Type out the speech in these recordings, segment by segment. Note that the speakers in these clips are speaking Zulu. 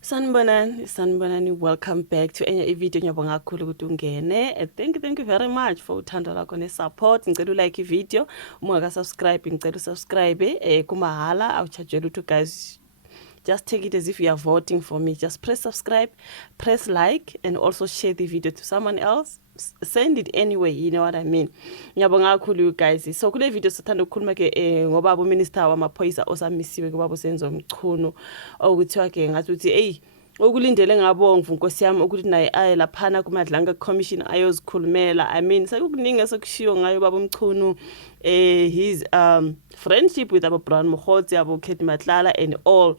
Sanibonani, welcome back to enye ivideo ngiyabonga kakhulu ukuthi ungene. Thank you very much for uthando lakho ne-support. Ngicela ulike ivideo, uma ungaka-subscribe ngicela usubscribe kumahala, awucharge lutho guys. Just take it as if you are voting for me. Just press subscribe, press like, and also share the video to someone else. Send it anyway, you know what I mean. Ngiyabonga kakhulu you guys. So kule video sithanda ukukhuluma ke ngoba uminister wamaphoyisa osamisiwe kubaba uSenzo Mchunu okuthiwa ke ngathi uthi okulindele ngabonga Nkosi yami ukuthi naye aye laphana kuMadlanga Commission ayozikhulumela. I mean sekukuningi esokushiwo ngayo baba Mchunu his friendship with abo Brown Mokgotsi, abo Khethi Matlala and all.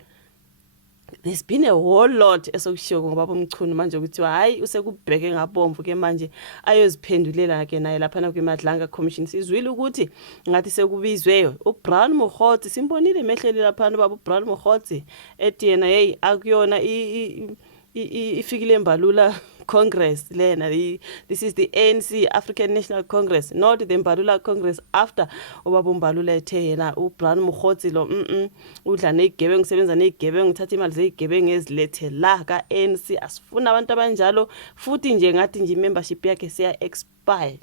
There's been a whole lot esokushiwo ngobaba Mchunu manje ukuthiwa hayi usekubheke ngabomvu ke manje ayoziphendulela ke naye laphana kwiMadlanga Commission. Sizwile ukuthi ngathi sekubizwe uBrown Mokgotsi, simbonile emehleli laphana baba uBrown Mokgotsi ethi yena hey akuyona ifikile embalula Congress lena. This is the ANC African National Congress, not the Mbalula Congress after ubaba Mbalula ethe yena uBrown Mokgotsi lo udla nezigebengu, usebenza nezigebengu, uthatha imali zezigebengu ezilethe la ka-ANC. Asifuna abantu abanjalo futhi nje ngathi nje membership yakhe siya expire.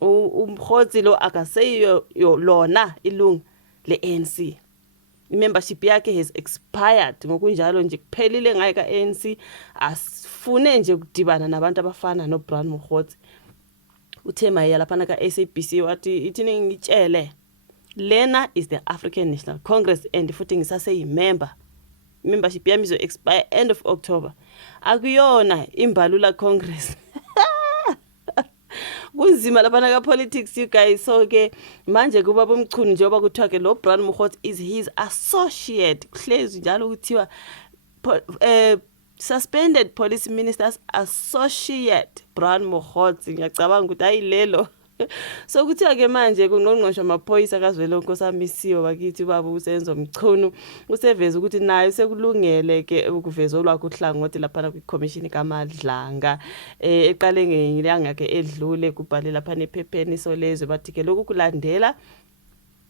Umkgotsi lo akaseyo lona ilungu le-ANC. Membership yakhe has expired, ngokunjalo nje kuphelile ngaye ka-ANC. Asifune nje ukudibana nabantu abafana noBrown Mokgotsi. Uthe maye laphana ka-SABC wathi ithini ngitshele lena is the African National Congress and futhi ngisaseyimember. Membership yami izo expire end of October. Akuyona imbalula Congress. Kunzima laphana ka politics you guys. So ke manje kubaba uMchunu njengoba kuthiwa ke lo Brown Mokgotsi is his associate. Kuhlezi njalo kuthiwa suspended police minister's associate Brown Mokgotsi. Ngiyacabanga ukuthi ayilelo. So kuthiwa ke manje kungqongqosha amaphoyisa kaZwelonke osamisiwe bakithi baba uSenzo Mchunu useveza ukuthi naye sekulungele ke ukuveza olwakhe uhlangothi laphana kwiCommission kaMadlanga. Eqale ngenyanga ke edlule kubhale laphana ephepheni solezwe bathi ke lokhu kulandela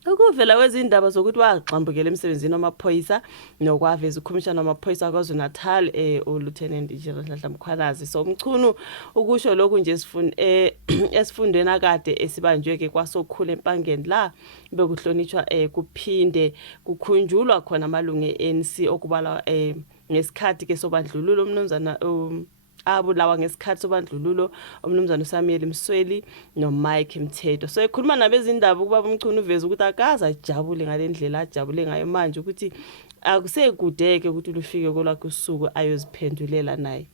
ukuvela kwezindaba zokuthi waxambukela emsebenzini wamaphoyisa nokwaveza uCommissioner wamaphoyisa kwaZulu-Natal uLieutenant Nhlanhla Mkhwanazi. So Mchunu ukusho lokhu nje esifundweni akade esibanjwe ke kwasokhule empangeni la bekuhlonishwa kuphinde kukhunjulwa khona amalungu e-ANC okubala ngesikhathi ke sobandlululo umnumzana abulawa ngesikhathi sobandlululo umnumzana uSamuel Msweli noMike Mthetho. So ekhuluma nabezindaba ukubaba uMchunu uveza ukuthi akaza ajabule ngalendlela ajabule ngayo manje ukuthi akusekudeke ukuthi lufike kolwakhe usuku ayoziphendulela naye.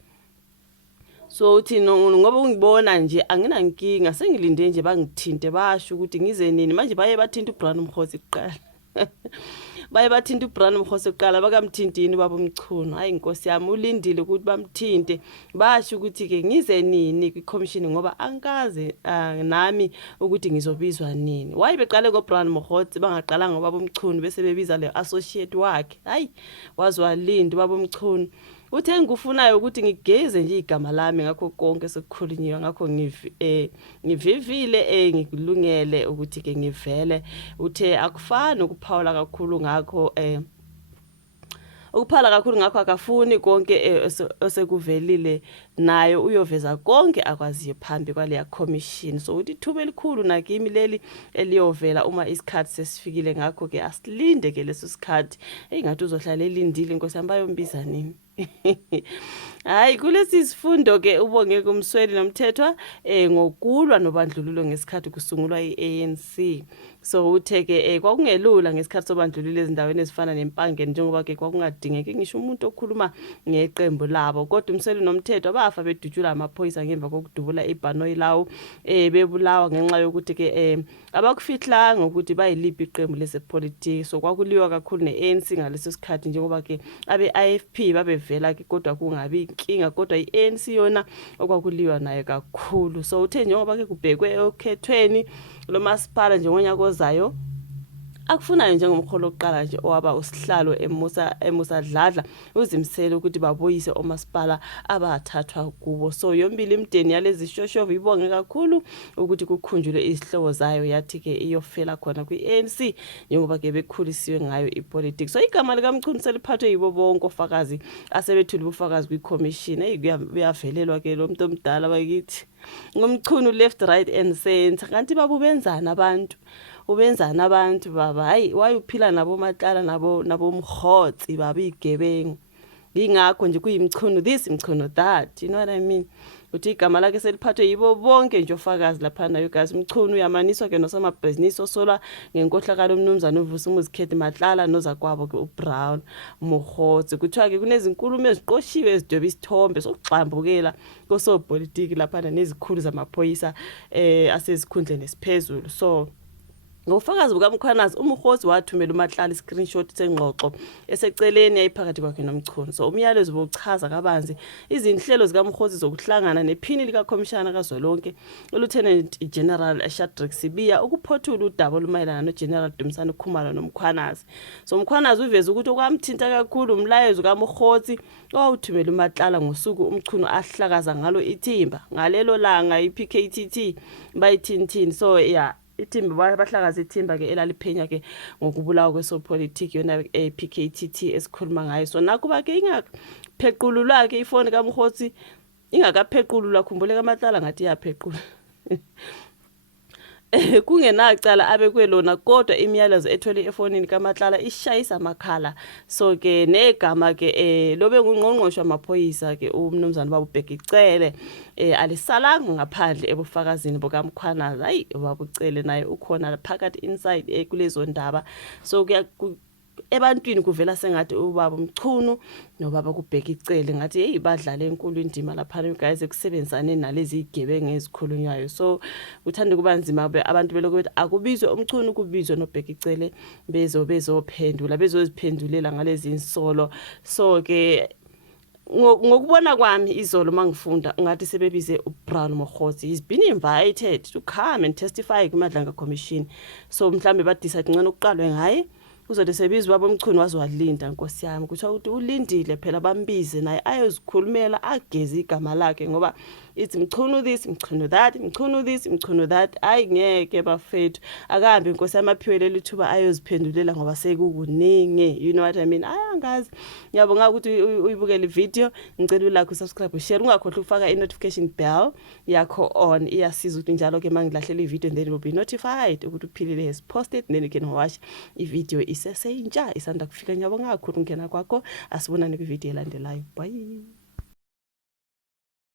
So uthi ngoba ungibona nje anginankinga sengilinde nje bangithinte basho ukuthi ngize nini manje baye bathinta uBrown Mokgotsi kuqala. Baye bathinta uBrown Mokgotsi kuqala bakamthintini baba uMchunu. Hayi Nkosi yami ulindile ukuthi bamthinte basho ukuthi ke ngize nini kwiCommission ngoba angaze nami ukuthi ngizobizwa nini. Waye beqale ngoBrown Mokgotsi bangaqala ngobaba uMchunu bese bebiza le associate wakhe. Hayi wazwalinda baba uMchunu. Uthe ngikufunayo ukuthi ngigeze nje igama lami ngakho konke sekukhulunyiwe ngakho ngivivile ngikulungele ukuthi ke ngivele. Uthe akufani ukuphawula kakhulu ngakho ukuphala kakhulu ngakho akafuni konke osekuvelile naye uyoveza konke akwaziyo phambi kwaleya commission. So uthi ithuba elikhulu nakimi leli eliyovela uma isikhathi sesifikile ngakho ke asilinde ke leso sikhathi engathi uzohlala elindile Nkosi yami bayombiza nini. Hayi kulesi sifundo ke ubonge kumsweli nomthethwa ngokulwa nobandlululo ngesikhathi kusungulwa iANC. So uthe ke kwakungelula ngesikhathi sobandlululo ezindaweni ezifana nempangeni njengoba ke kwakungadingeki ngisho umuntu okhuluma ngeqembu labo kodwa umsweli nomthethwa bafa bedutshula amaphoyisa ngemva kokudubula ibhanoyi lawo bebulawa ngenxa yokuthi ke abakufihlanga ukuthi bayiliphi iqembu lezepolitiki. So kwakuliwa kakhulu neANC ngaleso sikhathi njengoba ke abe-IFP babevela ke kodwa kungabi inkinga kodwa iANC yona okwakuliwa naye kakhulu. So uthe njengoba ke kubhekwe okhethweni lo masipala njengonyaka ozayo akufunayo njengomkholo oqala nje owaba usihlalo emusa dladla uzimsele ukuthi babuyise omasipala abathathwa kubo. So yombili imdeni yalezi shoshovu ibonge kakhulu ukuthi kukhunjulwe izihlobo zayo yathi ke iyofela khona kwi-ANC njengoba ke bekhulisiwe ngayo ipolitics. So igama likaMchunu seliphathwe yibo bonke ofakazi asebethule ubufakazi kwi-commission. Kuyavelelwa ke lo muntu omdala bakithi ngomchunu left right and center kanti babubenzana abantu ubenzana abantu baba hayi wayephila nabo matlala nabo mkhotsi baba igebengu ingakho nje kuyimchunu this imchunu that, you know what I mean. Uthi igama lakhe seliphathwe yibo bonke nje ofakazi lapha nayo guys. Umchunu uyamaniswa ke nosamabhizinisi osola ngenkohlakalo umnumzana uvusa umuzikhethi matlala nozakwabo ke uBrown Mokhotsi. Kuthiwa ke kunezinkulumo eziqoshiwe ezidweba isithombe sokugxambukela kosopolitiki lapha nezikhulu zamaphoyisa asezikhundleni esiphezulu. So ngofakazi bukaMkhwanazi uMkhosi wathumela uMatlala i-screenshot sengxoxo eseceleni yayiphakathi kwakhe noMchunu. So umyalezo bochaza kabanzi izinhlelo zikaMkhosi zokuhlangana nephini likaKhomishana kaZwelonke uLieutenant General Shadrack Sibiya ukuphothula udaba olumayelana noGeneral Dumisani Khumalo noMkhwanazi. So uMkhwanazi uveza ukuthi okwamthinta kakhulu umlayezo kaMkhosi owawuthumela uMatlala ngosuku uMchunu ahlakaza ngalo ithimba ngalelo langa iPKTT bayithintini. So yeah, ithimba bahlakaza ithimba ke elaliphenya ke ngokubulawa kwesopolitiki yona PKTT esikhuluma ngayo. So nakuba ke ingapheqululwa ke ifoni kaMkhosi ingakapheqululwa khumbule kaMatlala ngathi iyaphequlwa kungenacala abekwelona kodwa imiyalezo ethwele efonini kaMatlala ishayisa amakhala. So ke negama ke lobe ngungqongqosho amaphoyisa ke umnumzana babuBhekicele alisalanga ngaphandle ebufakazini bukaMkhwanazi. Hayi babucele naye ukhona phakathi inside kulezo ndaba. So ebantwini kuvela sengathi ubaba uMchunu nobaba kuBhekicele ngathi hey badlala enkulu indima lapha guys ekusebenzane nalezi igebengu ezikhulunywayo. So uthanda kuba nzima abantu beloko bethi akubizwe uMchunu kubizwe noBhekicele bezophendula bezoziphendulela ngalezi insolo. So ke ngokubona kwami izolo mangifunda ngathi sebebize uBrown Mokhotsi. He's been invited to come and testify kuMadlanga Commission. So mhlambe ba decide ngene ukuqalwe ngaye uzothi sebizwa boMchunu waziwalinda Nkosi yami kuthiwa ukuthi ulindile phela bambize naye ayozikhulumela ageze igama lakhe ngoba it's Mchunu this Mchunu that Mchunu this Mchunu that. Ayi ngeke bafethu akahambe Nkosi amaphiwele lithuba ayoziphendulela ngoba sekukuningi, you know what I mean. Ayangazi ngiyabonga ukuthi uyibukele video. Ngicela ulike usubscribe share ungakhohlwa ukufaka i-notification bell yakho on. Iyasiza ukuthi njalo ke mangilahlela i-video and then you will be notified ukuthi uphilile has posted and then you can watch i-video iseseyintsha isanda kufika. Ngiyabonga kakhulu ngena kwakho asibonane kwi-video elandelayo. Bye.